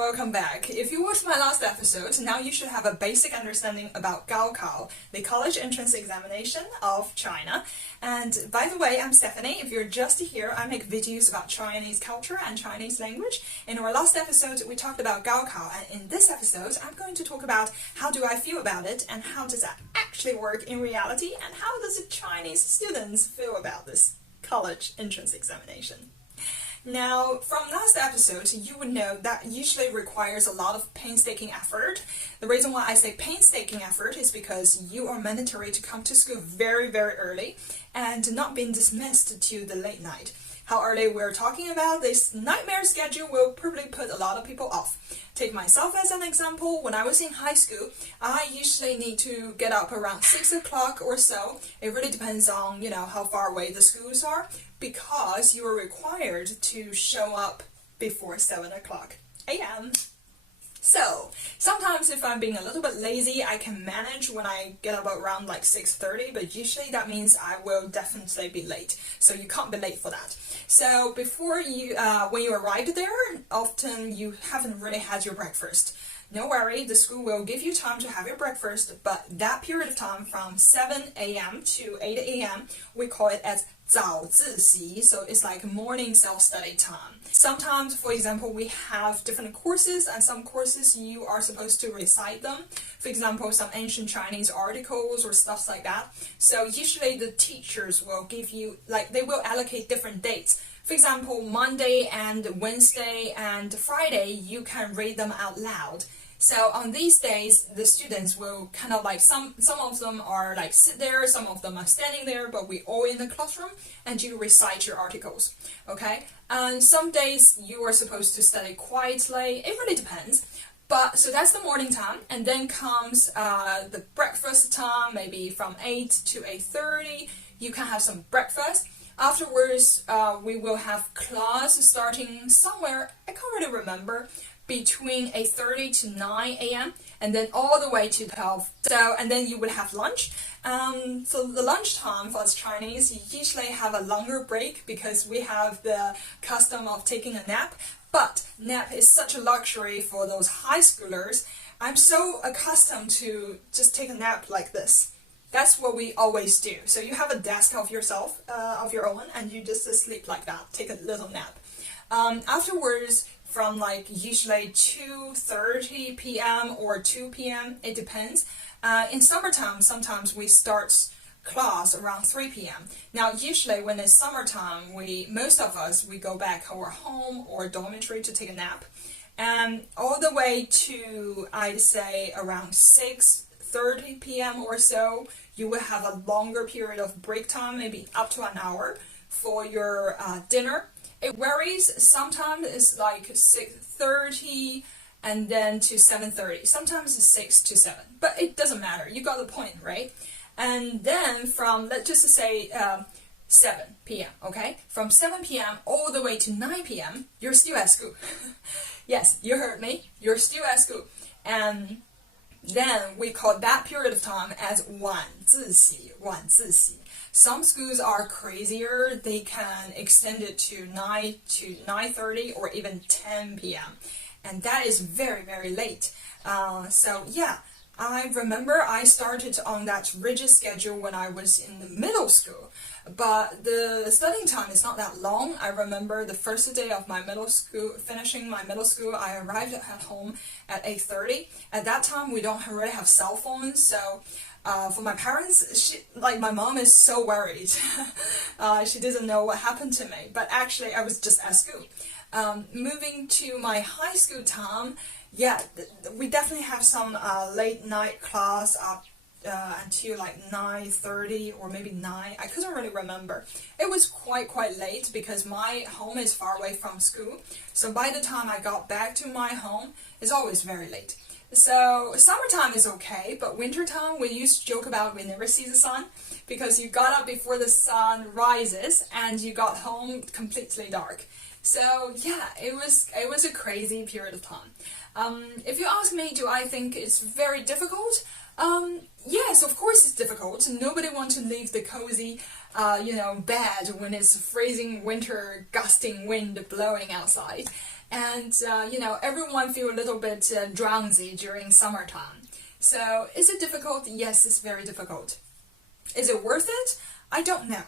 welcome back. If you watched my last episode, now you should have a basic understanding about Gaokao, the college entrance examination of China. And by the way, I'm Stephanie. If you're just here, I make videos about Chinese culture and Chinese language. In our last episode, we talked about Gaokao, and in this episode, I'm going to talk about how do I feel about it and how does that actually work in reality and how does the Chinese students feel about this college entrance examination. Now, from last episode, you would know that usually requires a lot of painstaking effort. The reason why I say painstaking effort is because you are mandatory to come to school very, very early and not being dismissed to the late night. How early we're talking about, this nightmare schedule will probably put a lot of people off. Take myself as an example. When I was in high school, I usually need to get up around 6 o'clock or so. It really depends on, how far away the schools are, because you are required to show up before 7 o'clock a.m. So, sometimes if I'm being a little bit lazy, I can manage when I get up around like 6:30, but usually that means I will definitely be late. So you can't be late for that. So before you, when you arrive there, often you haven't really had your breakfast. No worry, the school will give you time to have your breakfast, but that period of time from 7 a.m. to 8 a.m., we call it as 早自习, so it's like morning self-study time. Sometimes, for example, we have different courses, and some courses you are supposed to recite them. For example, some ancient Chinese articles or stuff like that. So usually the teachers will give you, they will allocate different dates. For example, Monday and Wednesday and Friday, you can read them out loud. So on these days, the students will kind of some of them are sit there, some of them are standing there, but we all in the classroom and you recite your articles, okay? And some days you are supposed to study quietly, it really depends. But so that's the morning time, and then comes the breakfast time, maybe from 8 to 8:30, you can have some breakfast. Afterwards, we will have class starting somewhere, I can't really remember, between 8:30 to 9 a.m. and then all the way to 12. So, and then you would have lunch. So the lunchtime for us Chinese, you usually have a longer break because we have the custom of taking a nap. But nap is such a luxury for those high schoolers. I'm so accustomed to just take a nap like this. That's what we always do. So you have a desk of yourself, of your own, and you just sleep like that, take a little nap. Afterwards, from usually 2:30 p.m. or 2 p.m., it depends. In summertime, sometimes we start class around 3 p.m. Now, usually when it's summertime, most of us, we go back our home or dormitory to take a nap. And all the way to, I'd say, around 6:30 p.m. or so, you will have a longer period of break time, maybe up to an hour for your dinner. It varies. Sometimes it's 6:30 and then to 7:30. Sometimes it's 6 to 7. But it doesn't matter. You got the point, right? And then from, let's just say 7 p.m., okay? From 7 p.m. all the way to 9 p.m., you're still at school. Yes, you heard me. You're still at school. And then we call that period of time as 晚自习, 晚自习. Some schools are crazier. They can extend it to 9 to 9:30 or even 10 p.m. And that is very, very late. So yeah, I remember I started on that rigid schedule when I was in the middle school. But the studying time is not that long. I remember the first day of my middle school, finishing my middle school, I arrived at home at 8:30. At that time, we don't really have cell phones, so for my parents, my mom is so worried. She doesn't know what happened to me, but actually I was just at school. Moving to my high school time, yeah, we definitely have some late night class up until 9:30 or maybe 9. I couldn't really remember. It was quite late because my home is far away from school. So by the time I got back to my home, it's always very late. So summertime is okay, but wintertime we used to joke about we never see the sun because you got up before the sun rises and you got home completely dark. So yeah, it was a crazy period of time. If you ask me, do I think it's very difficult? Yes, of course it's difficult. Nobody wants to leave the cozy, bed when it's freezing winter, gusting wind blowing outside. and everyone feel a little bit drowsy during summertime. So is it difficult? Yes, it's very difficult. Is it worth it? I don't know.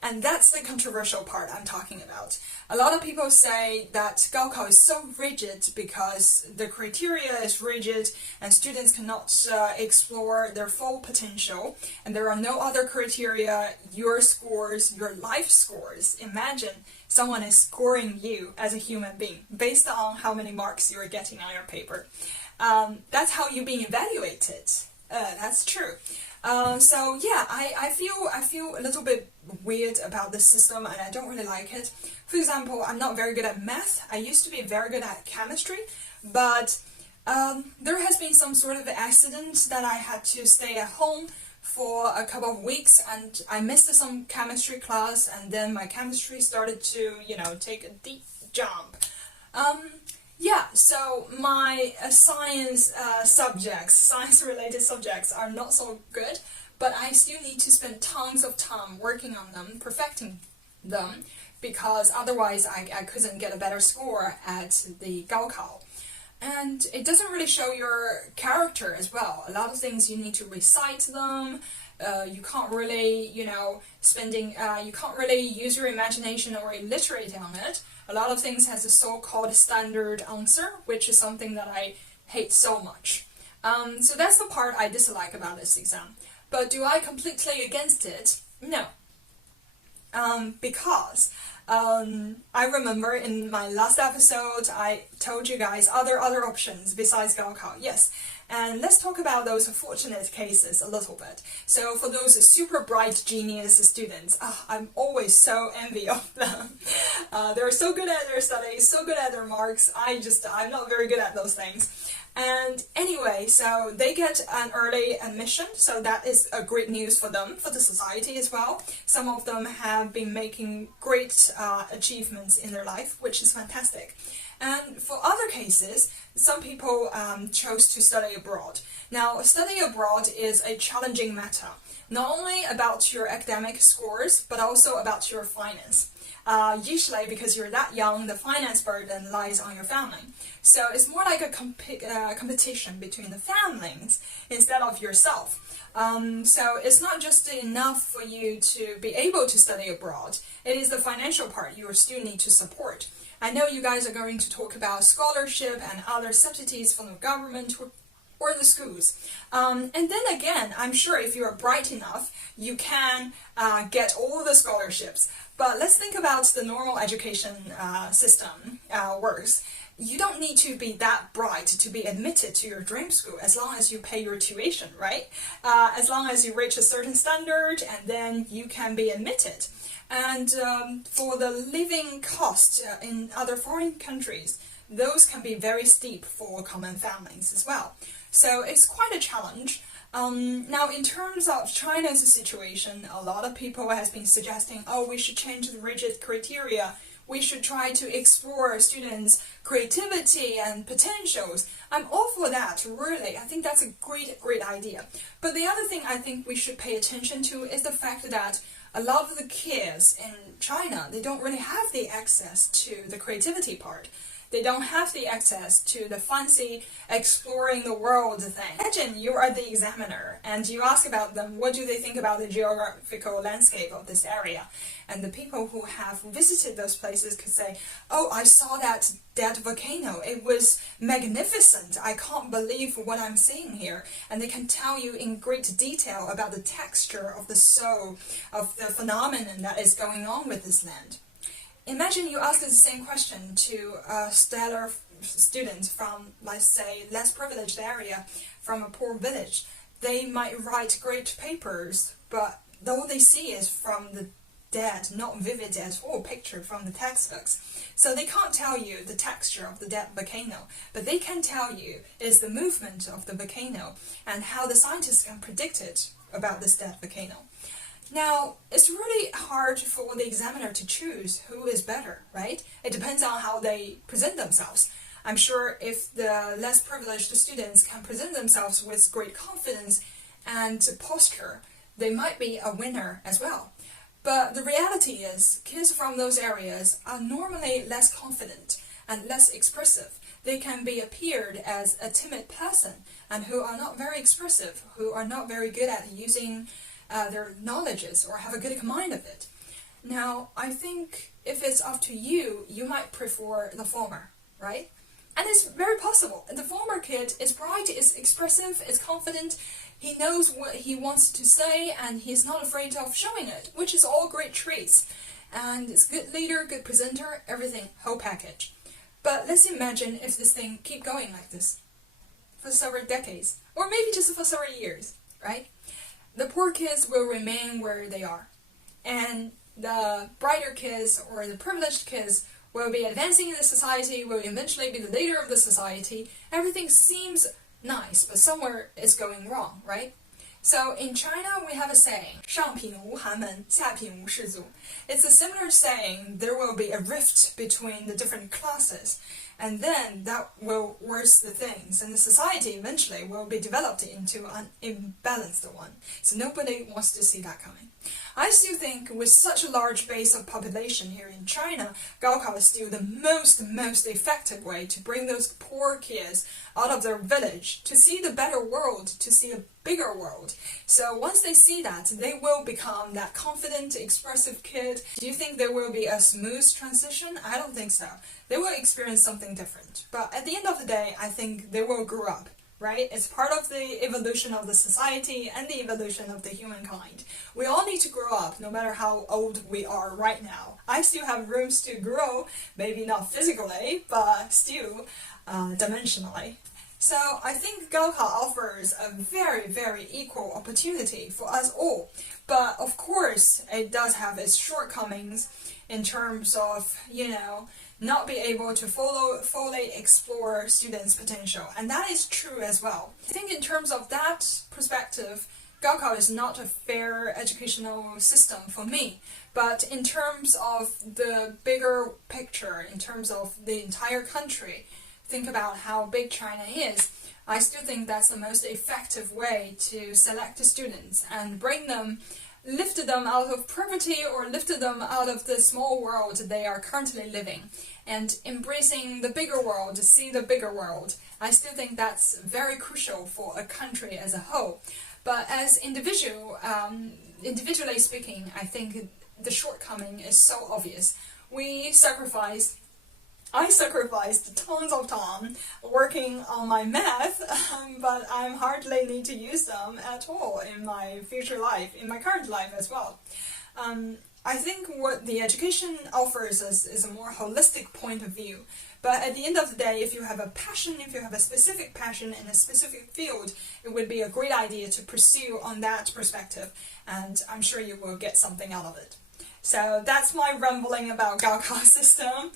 And that's the controversial part I'm talking about. A lot of people say that Gaokao is so rigid because the criteria is rigid and students cannot explore their full potential, and there are no other criteria, your scores, your life scores. Imagine someone is scoring you as a human being based on how many marks you're getting on your paper. That's how you're being evaluated. That's true. So yeah, I feel a little bit weird about this system, and I don't really like it. For example, I'm not very good at math. I used to be very good at chemistry, but there has been some sort of accident that I had to stay at home for a couple of weeks, and I missed some chemistry class, and then my chemistry started to, take a deep jump. Yeah, so my science-related subjects are not so good, but I still need to spend tons of time working on them, perfecting them, because otherwise I couldn't get a better score at the Gaokao. And it doesn't really show your character as well. A lot of things you need to recite them. You can't really, you can't really use your imagination or illiterate on it. A lot of things has a so-called standard answer, which is something that I hate so much. So that's the part I dislike about this exam. But do I completely against it? No. Because I remember in my last episode I told you guys other options besides Gaokao. Yes. And let's talk about those fortunate cases a little bit. So for those super bright genius students, I'm always so envy of them. They're so good at their studies, so good at their marks. I'm not very good at those things. And anyway, so they get an early admission, so that is a great news for them, for the society as well. Some of them have been making great achievements in their life, which is fantastic. And for other cases, some people chose to study abroad. Now, studying abroad is a challenging matter, not only about your academic scores, but also about your finance. Usually, because you're that young, the finance burden lies on your family. So it's more like a competition between the families instead of yourself. So it's not just enough for you to be able to study abroad. It is the financial part you still need to support. I know you guys are going to talk about scholarship and other subsidies from the government or the schools. And then again, I'm sure if you're bright enough, you can get all the scholarships. But let's think about the normal education system works. You don't need to be that bright to be admitted to your dream school as long as you pay your tuition, right? As long as you reach a certain standard, and then you can be admitted. And for the living cost in other foreign countries, those can be very steep for common families as well. So it's quite a challenge. Now, in terms of China's situation, a lot of people has been suggesting, we should change the rigid criteria. We should try to explore students' creativity and potentials. I'm all for that, really. I think that's a great idea. But the other thing I think we should pay attention to is the fact that a lot of the kids in China, they don't really have the access to the creativity part. They don't have the access to the fancy exploring the world thing. Imagine you are the examiner and you ask about them, what do they think about the geographical landscape of this area? And the people who have visited those places could say, I saw that dead volcano. It was magnificent. I can't believe what I'm seeing here. And they can tell you in great detail about the texture of the soul, of the phenomenon that is going on with this land. Imagine you ask the same question to a stellar student from, let's say, less privileged area, from a poor village. They might write great papers, but all they see is from the dead, not vivid at all picture from the textbooks. So they can't tell you the texture of the dead volcano, but they can tell you is the movement of the volcano and how the scientists can predict it about this dead volcano. Now, it's really hard for the examiner to choose who is better, right? It depends on how they present themselves. I'm sure if the less privileged students can present themselves with great confidence and posture, they might be a winner as well. But the reality is, kids from those areas are normally less confident. and less expressive. They can be appeared as a timid person and who are not very expressive, who are not very good at using their knowledges or have a good command of it. Now, I think if it's up to you, you might prefer the former, right? And it's very possible. The former kid is bright, is expressive, is confident, he knows what he wants to say, and he's not afraid of showing it, which is all great traits. And it's good leader, good presenter, everything, whole package. But let's imagine if this thing keep going like this for several decades, or maybe just for several years, right? The poor kids will remain where they are, and the brighter kids or the privileged kids will be advancing in the society, will eventually be the leader of the society. Everything seems nice, but somewhere it's going wrong, right? So in China, we have a saying, 上品无寒门, 下品无士族. It's a similar saying, there will be a rift between the different classes, and then that will worsen the things, and the society eventually will be developed into an imbalanced one. So nobody wants to see that coming. I still think with such a large base of population here in China, Gaokao is still the most effective way to bring those poor kids out of their village, to see the better world, to see a bigger world. So once they see that, they will become that confident, expressive kid. Do you think there will be a smooth transition? I don't think so. They will experience something different. But at the end of the day, I think they will grow up. Right? It's part of the evolution of the society and the evolution of the humankind. We all need to grow up, no matter how old we are right now. I still have rooms to grow, maybe not physically, but still dimensionally. So I think Gaokao offers a very equal opportunity for us all. But of course, it does have its shortcomings in terms of, not be able to fully explore students' potential. And that is true as well. I think in terms of that perspective, Gaokao is not a fair educational system for me. But in terms of the bigger picture, in terms of the entire country, think about how big China is, I still think that's the most effective way to select the students and bring them, lift them out of poverty or lift them out of the small world they are currently living, and embracing the bigger world, to see the bigger world. I still think that's very crucial for a country as a whole. But as individually speaking, I think the shortcoming is so obvious. I sacrificed tons of time working on my math, but I hardly need to use them at all in my future life, in my current life as well. I think what the education offers us is a more holistic point of view. But at the end of the day, if you have a passion, if you have a specific passion in a specific field, it would be a great idea to pursue on that perspective, and I'm sure you will get something out of it. So that's my rambling about Gaokao system.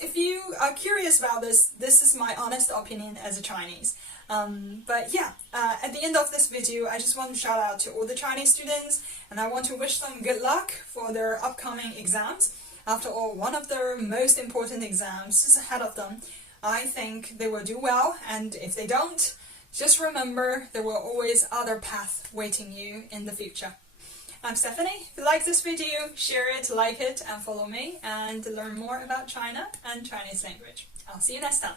If you are curious about this, this is my honest opinion as a Chinese. But yeah, at the end of this video, I just want to shout out to all the Chinese students, and I want to wish them good luck for their upcoming exams. After all, one of their most important exams is ahead of them. I think they will do well, and if they don't, just remember there will always other paths waiting you in the future. I'm Stephanie. If you like this video, share it, like it, and follow me, and learn more about China and Chinese language. I'll see you next time.